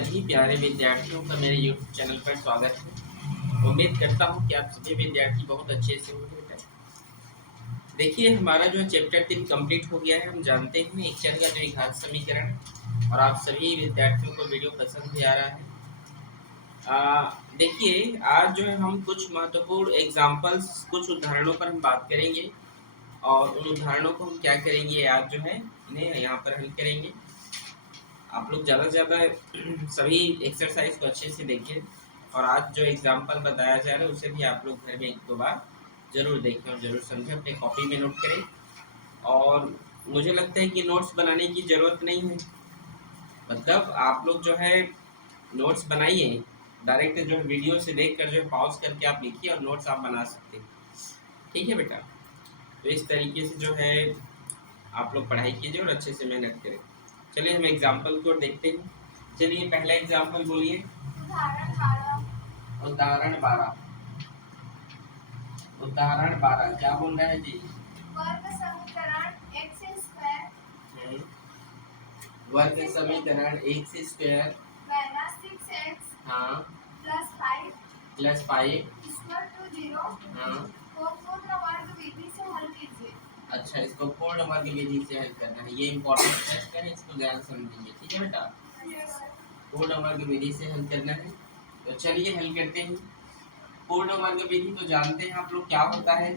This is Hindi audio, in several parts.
सभी प्यारे विद्यार्थियों का मेरे YouTube चैनल पर स्वागत है। उम्मीद करता हूँ कि आप सभी विद्यार्थी बहुत अच्छे से होंगे बेटा। देखिए हमारा जो चैप्टर 3 कंप्लीट हो गया है। हम जानते हैं एक चर का जो घात समीकरण, और आप सभी विद्यार्थियों को वीडियो पसंद भी आ रहा है। देखिए आज जो है हम कुछ महत्वपूर्ण एग्जाम्पल्स, कुछ उदाहरणों पर हम बात करेंगे, और उन उदाहरणों को हम क्या करेंगे, आज जो है इन्हें यहाँ पर हल करेंगे। आप लोग ज़्यादा से ज़्यादा सभी एक्सरसाइज को अच्छे से देखिए, और आज जो एग्जाम्पल बताया जा रहा है उसे भी आप लोग घर में एक दो बार ज़रूर देखें और ज़रूर समझें, अपने कॉपी में नोट करें। और मुझे लगता है कि नोट्स बनाने की ज़रूरत नहीं है, मतलब आप लोग जो है नोट्स बनाइए, डायरेक्ट जो है वीडियो से देख कर जो है पॉज करके आप लिखिए और नोट्स आप बना सकते हैं। ठीक है बेटा, तो इस तरीके से जो है आप लोग पढ़ाई कीजिए और अच्छे से मेहनत करें। चलिए हम एग्जाम्पल को देखते हैं। चलिए पहला एग्जाम्पल बोलिए। उदाहरण 12। उदाहरण 12 क्या बोल रहा है जी? वर्ग समीकरण x स्क्वायर वर्ग समीकरण x स्क्वायर माइनस 6x हाँ प्लस 5 इक्वल टू 0 हाँ को पूर्ण वर्ग विधि से हल कीजिए। अच्छा, इसको पूर्ण वर्ग विधि से हल करना है। ये इम्पोर्टेंट टेस्ट है, इसको ध्यान समझिए। ठीक है बेटा, पूर्ण वर्ग विधि से हल करना है। तो चलिए हल करते हैं। पूर्ण वर्ग विधि तो जानते हैं आप लोग क्या होता है,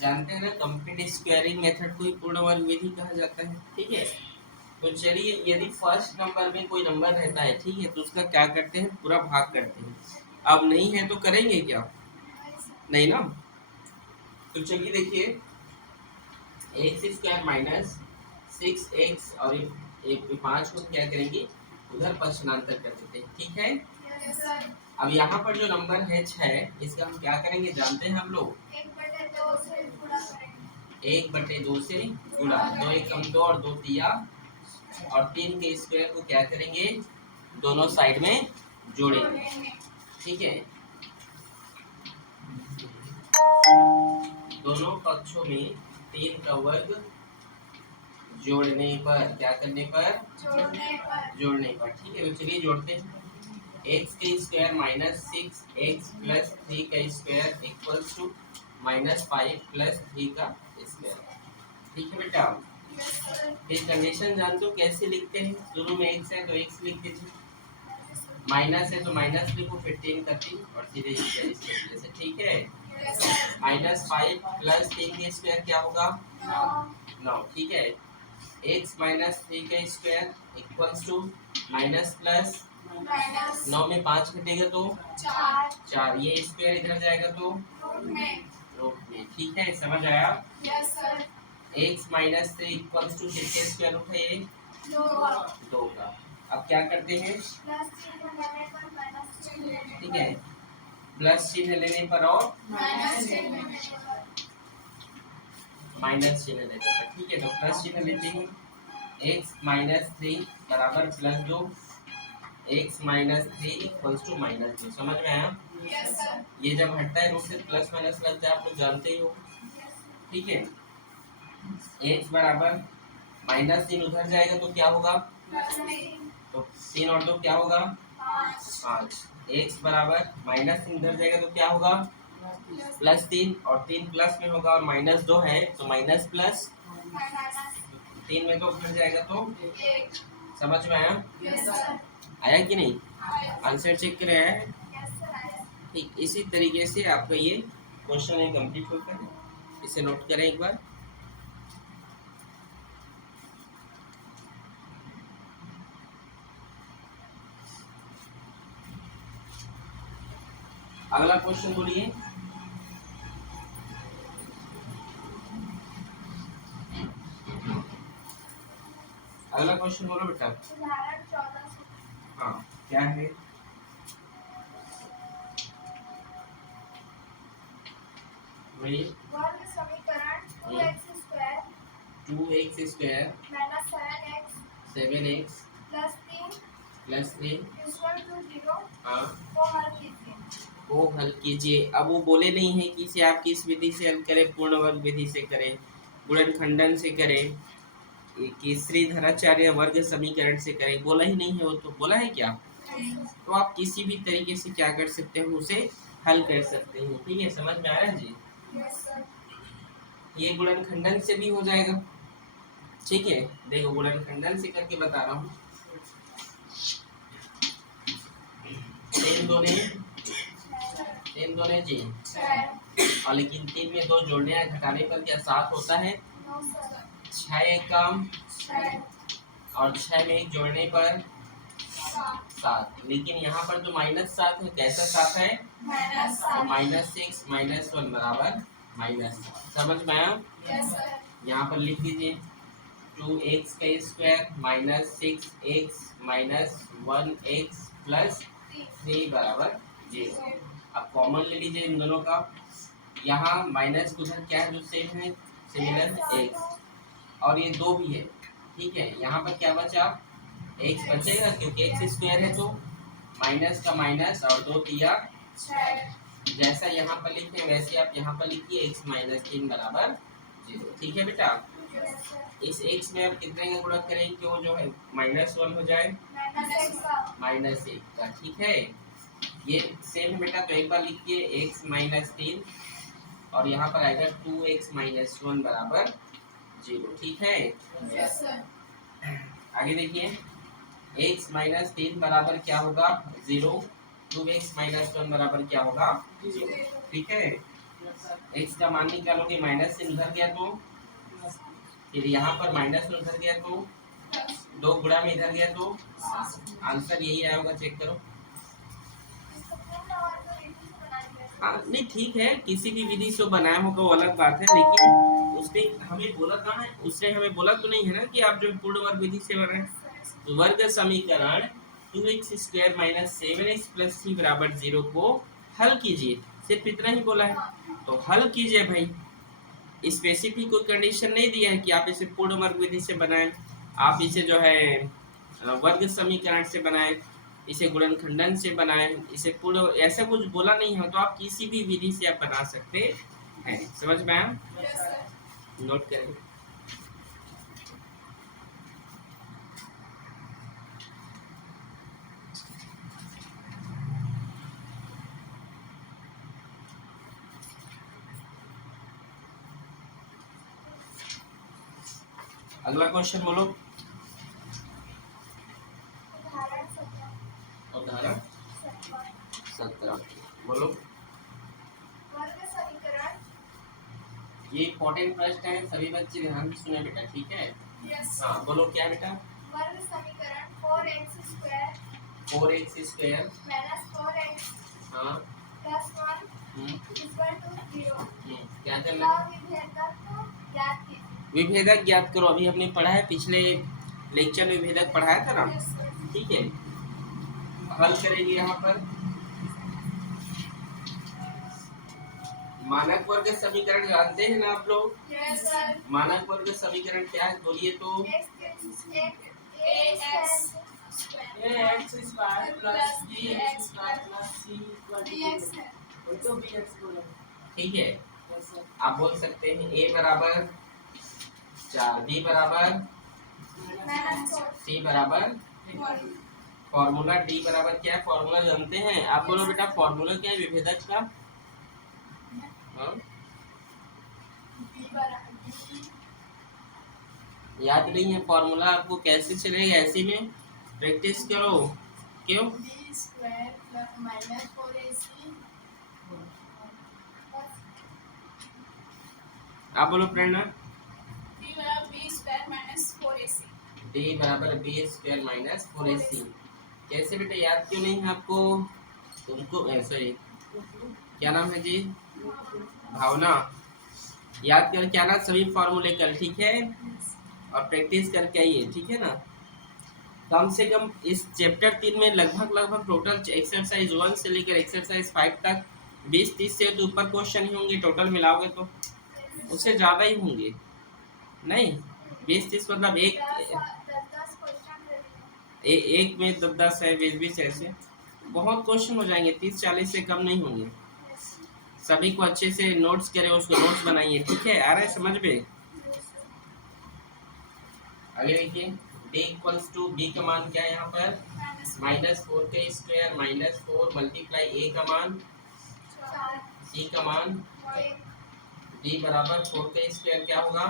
जानते हैं ना, कंप्लीट स्क्वायरिंग मेथड को ही पूर्ण वर्ग विधि कहा जाता है। ठीक है, तो चलिए यदि फर्स्ट नंबर में कोई नंबर रहता है, ठीक है, तो उसका क्या करते हैं, पूरा भाग करते हैं। अब नहीं है तो करेंगे क्या? नहीं ना। तो चलिए देखिए, एक्स स्क्वायर माइनस 6x और एक 5 को क्या करेंगे, उधर पक्षांतर कर देते हैं। ठीक है, अब यहाँ पर जो नंबर है 6, इसका हम क्या करेंगे जानते हैं हम लोग, 1/2 से गुणा करेंगे। 1/2 से गुणा, 2 एकम 2 और 2 तिया और 3 के स्क्वायर को क्या करेंगे, दोनों साइड में जोड़ेंगे। ठीक है, दोनों पक्षों में 3 का वर्ग जोड़ने पर, क्या करने पर, जोड़ने पर। ठीक है, तो चलिए जोड़ते हैं। एक्स के स्क्वायर माइनस 6x प्लस 3 का स्क्वायर इक्वल्स टू -5 प्लस 3 का स्क्वायर। ठीक है बेटा, फिर कंडीशन जानते हो कैसे लिखते हैं, शुरू में x है तो x लिख दीजिए, माइनस है तो माइनस लिखो, फिर 3 का 3 और सीधे इस तरीके से। ठीक है, -5 प्लस 3 का स्क्वायर क्या होगा, 9। ठीक है, x माइनस 3 का square equals to minus plus 9 में 5 घटेगा तो 4, ये स्क्वायर इधर जाएगा तो रूट में। ठीक है, समझ आया? Yes sir. x minus 3 equals to किसके स्क्वायर रूट है, ये 2 का। अब क्या करते हैं, ठीक है, प्लस चिन्ह लेने पर और माइनस चिन्ह लेने पर। ठीक है, तो प्लस चिन्ह लेते हैं, x माइनस 3 बराबर plus 2, x minus 3 equals to -2। समझ में आया? Yes sir. ये जब हटता है रूट से प्लस माइनस लगता है, आप लोग जानते ही हो। ठीक है, x बराबर -3 उधर जाएगा तो क्या होगा, तो 3 और 2 क्या होगा, 5। x बराबर -3 उधर जाएगा तो क्या होगा, +3, और 3 प्लस में होगा और -2 है तो माइनस प्लस 3 में तो उधर जाएगा तो। समझ में आया? आया कि नहीं? आंसर चेक कर आया है? ठीक, इसी तरीके से आपका ये क्वेश्चन है कंप्लीट होता है। इसे नोट करें एक बार। अगला क्वेश्चन बोलिए। अगला क्वेश्चन बोलो बेटा। उदाहरण 14। हाँ, क्या है? वर्ग समीकरण 2x square 2x square minus 7x 7x plus 3 plus 3 equal to 0 हाँ को हल कीजिए। वो हल कीजिए। अब वो बोले नहीं है कि इसे आप किस विधि से हल करें, पूर्ण वर्ग विधि से करें, गुणनखंडन से करें, केसरी धनाचार्य वर्ग समीकरण से करें, बोला ही नहीं है वो, तो बोला है क्या? तो आप किसी भी तरीके से क्या कर सकते हो, उसे हल कर सकते हो। ठीक है, समझ में आ रहा है जी? ये गुणनखंडन से भी हो जाएगा। ठीक है, देखो गुणनखंडन से करके बता रहा हूँ। तीन दोने जी, और लेकिन 3 में 2 जोड़ने या घटाने पर क्या 7 होता है? 6 एक काम, और 6 में 1 जोड़ने पर 7। लेकिन यहाँ पर जो -7 है, कैसा 7 है? तो -6 -1 बराबर -7। समझ में आया? यहाँ पर लिख दीजिए 2x का स्क्वायर -6x -1x प्लस 3 बराबर 0। अब कॉमन ले लीजिए इन दोनों का। यहाँ माइनस उधर क्या है जो सेम है, सिमिलर x, और ये 2 भी है। ठीक है, यहाँ पर क्या बचा? x बचेगा, क्योंकि x स्क्वायर है तो माइनस का माइनस और 2 दिया। जैसा यहाँ पर लिखे वैसे आप यहाँ पर लिखिए x -3 बराबर 0। ठीक है बेटा, इस x में आप कितने का गुणा करेंगे कि वो जो है -1 हो जाए, -1 का। ठीक है, ये सेम बेटा, तो एक बार लिखिए x -3 और यहाँ पर आएगा 2x -1 बराबर 0। ठीक है, आगे देखिए x -3 बराबर क्या होगा? 0। 2x -1 बराबर क्या होगा? 0। ठीक है, x का मान निकालोगे, माइनस से उधर गया तो, फिर यहाँ पर माइनस में उधर गया तो, 2 गुणा में इधर गया तो आंसर यही आया होगा। चेक करो। हाँ नहीं ठीक है, किसी भी विधि से बनाया होगा वो अलग बात है, लेकिन उसने हमें बोला कहाँ है? उसने हमें बोला तो नहीं है ना कि आप जो पूर्ण वर्ग विधि से बना रहे हैं। तो वर्ग समीकरण 2x स्क्वायर -7x प्लस 3 बराबर 0 को हल कीजिए, सिर्फ इतना ही बोला है। तो हल कीजिए भाई, स्पेसिफिक कोई कंडीशन नहीं दिया है कि आप इसे पूर्ण वर्ग विधि से बनाएं, आप इसे जो है वर्ग समीकरण से बनाएं, इसे गुणनखंडन से बनाएं, इसे पूर्ण, ऐसा कुछ बोला नहीं है। तो आप किसी भी विधि से आप बना सकते हैं। समझ में आया? नोट करें। अगला क्वेश्चन बोलो। उदाहरण 17 बोलो। वर्ग समीकरण, ये इम्पोर्टेंट प्रश्न है, सभी बच्चे ध्यान से सुने बेटा। ठीक है, हाँ बोलो क्या बेटा? वर्ग समीकरण 4x square 4x square -4x हाँ प्लस 1 इक्वल टू 0 क्या का करना? विभेदक ज्ञात कीजिए। विभेदक ज्ञात करो। अभी हमने पढ़ा है, पिछले लेक्चर में विभेदक पढ़ाया था ना। ठीक है, हल करेंगे यहाँ पर। मानक वर्ग समीकरण जानते हैं ना आप लोग? मानक वर्ग समीकरण क्या है बोलिए तो? ax square plus bx square plus c dx है। ठीक है, आप बोल सकते हैं a बराबर 4, b बराबर c बराबर, फॉर्मूला d बराबर क्या है? फॉर्मूला जानते हैं? आप बोलो बेटा फॉर्मूला क्या है विभेदक का? हाँ? याद नहीं है फॉर्मूला आपको? कैसे चलेगा? ऐसे में प्रैक्टिस करो। क्यों? आप बोलो प्रेरणा। d बराबर b square minus 4ac। d बराबर b स्क्वायर माइनस 4ac। कैसे बेटा याद क्यों नहीं है आपको? तुमको सॉरी क्या नाम है जी? भावना। याद कर क्या ना सभी फॉर्मूले कल। ठीक है, और प्रैक्टिस करके आइए। ठीक है ना, कम से कम इस चैप्टर 3 में लगभग टोटल एक्सरसाइज 1 से लेकर एक्सरसाइज 5 तक 20-30 से तो ऊपर क्वेश्चन ही होंगे। टोटल मिलाओगे तो उससे ज़्यादा ही होंगे। नहीं 20-30 मतलब एक में 10 है, 20 ऐसे बहुत क्वेश्चन हो जाएंगे। 30-40 से कम नहीं होंगे। सभी को अच्छे से नोट्स करें, उसको नोट्स बनाइए। ठीक है, आ रहा है समझ में? आगे देखिए d इक्वल्स टू b का मान क्या है यहाँ पर -4 माइनस 4 मल्टीप्लाई a का मान c का मान d बराबर 4 का स्क्वायर क्या होगा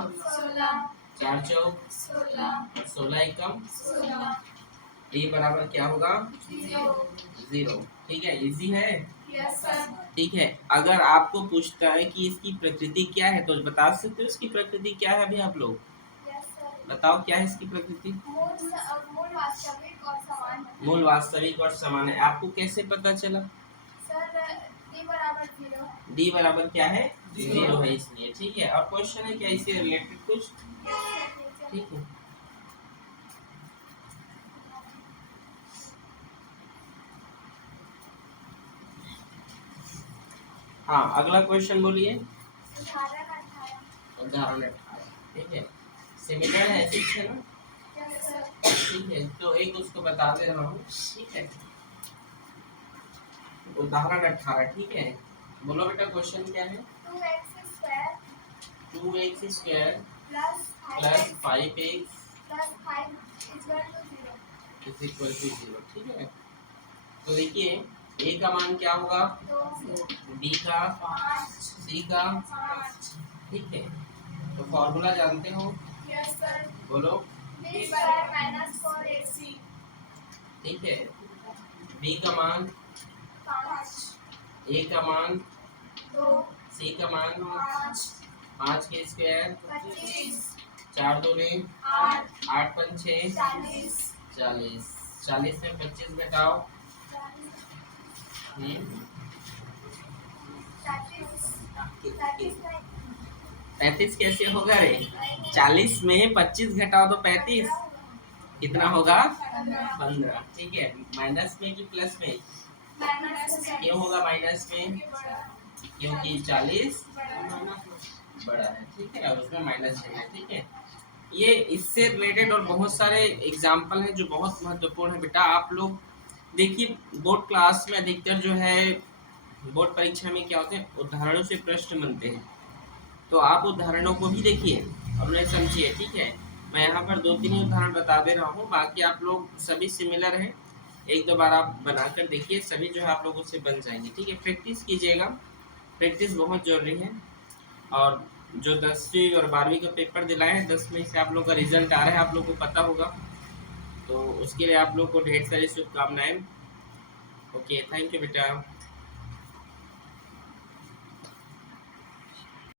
4 चौक 16 एकम d बराबर क्या होगा 0। ठीक है, इजी है। ठीक है, अगर आपको पूछता है कि इसकी प्रकृति क्या है तो बता सकते हो इसकी प्रकृति क्या है। अभी आप लोग बताओ क्या है इसकी प्रकृति। मूल वास्तविक और समान है। आपको कैसे पता चला। डी बराबर क्या है 0 है इसलिए। ठीक है, और क्वेश्चन है क्या इससे रिलेटेड कुछ। ठीक है, हाँ अगला क्वेश्चन बोलिए। उदाहरण 18। ठीक है, सिमिलर है ऐसे है ना। ठीक है, तो एक उसको बता दे रहा हूँ। ठीक है, उदाहरण 18। ठीक है, बोलो बेटा क्वेश्चन क्या है। 2x square plus 5x is equal to 0। ठीक है, तो देखिए a का मान क्या होगा b का c का। ठीक है, तो फॉर्मूला जानते हो। बोलो। ठीक है, b का मान a का मान c का मान 5 के स्क्वायर 4 दूनी 8 पंचे 40। 40 में 25 घटाओ 35 कैसे होगा रे। 40 में 25 घटाओ तो 35 कितना होगा 15। ठीक है, माइनस में कि प्लस में। क्यों होगा माइनस में, क्योंकि 40 बड़ा है। ठीक है, और उसमें माइनस है। ठीक है, ये इससे रिलेटेड और बहुत सारे एग्जाम्पल हैं जो बहुत महत्वपूर्ण है बेटा। आप लोग देखिए बोर्ड क्लास में अधिकतर जो है बोर्ड परीक्षा में क्या होते हैं उदाहरणों से प्रश्न बनते हैं, तो आप उदाहरणों को भी देखिए और उन्हें समझिए। ठीक है, मैं यहाँ पर 2-3 उदाहरण बता दे रहा हूँ, बाकी आप लोग सभी सिमिलर हैं। एक दो बार आप बनाकर देखिए, सभी जो है आप लोगों से बन जाएंगे। ठीक है, प्रैक्टिस कीजिएगा, प्रैक्टिस बहुत जरूरी है। और जो 10वीं और 12वीं का पेपर दिलाए हैं 10 में से आप लोग का रिजल्ट आ रहा है, आप लोग को पता होगा, तो उसके लिए आप लोग को ढेर सारी शुभकामनाएं। ओके, थैंक यू बेटा।